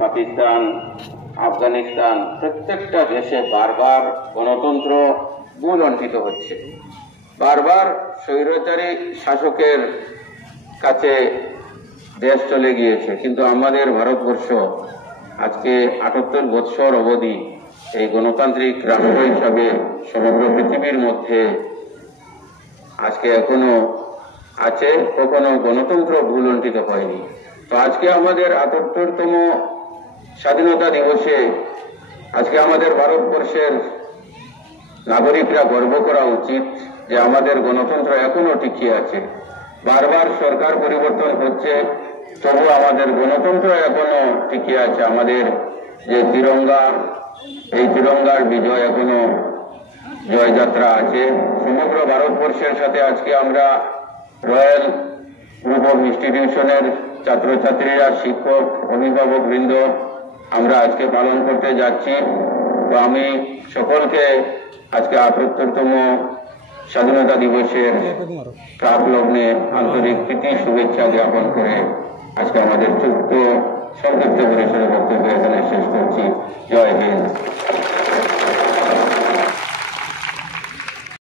পাকিস্তান, আফগানিস্তান প্রত্যেকটা দেশে বারবার গণতন্ত্র ভূলুণ্ঠিত হচ্ছে। বারবার স্বৈরাচারী শাসকের কাছে দেশ চলে গিয়েছে, কিন্তু আমাদের ভারতবর্ষ আজকে ৭৮ বৎসর অবধি এই গণতান্ত্রিক রাষ্ট্র হিসাবে সমগ্র পৃথিবীর মধ্যে আজকে এখনো আছে, কখনো গণতন্ত্র ভূলুণ্ঠিত হয়নি। তো আজকে আমাদের ৭৮তম স্বাধীনতা দিবসে আজকে আমাদের ভারতবর্ষের নাগরিকরা গর্ব করা উচিত যে আমাদের গণতন্ত্র এখনো টিকে আছে। বারবার সরকার পরিবর্তন হচ্ছে, তবু আমাদের গণতন্ত্র এখনো টিকে আছে। আমাদের যে তিরঙ্গা, এই তিরঙ্গার বিজয় এখনো জয়যাত্রা আছে। সমগ্র ভারতবর্ষের সাথে আজকে আমরা রয়্যাল গ্রুপ অফ ইনস্টিটিউশনের ছাত্রছাত্রীরা, শিক্ষক, অভিভাবক বৃন্দ আমরা আজকে পালন করতে যাচ্ছি। তো আমি সকলকে আজকে ৭৮তম স্বাধীনতা দিবসের প্রাক লগ্নে আন্তরিক প্রীতি শুভেচ্ছা জ্ঞাপন করে আজকে আমাদের ছোট্ট সংক্ষিপ্ত পরিসরে বক্তব্য এখানে শেষ করছি। জয় হিন্দ।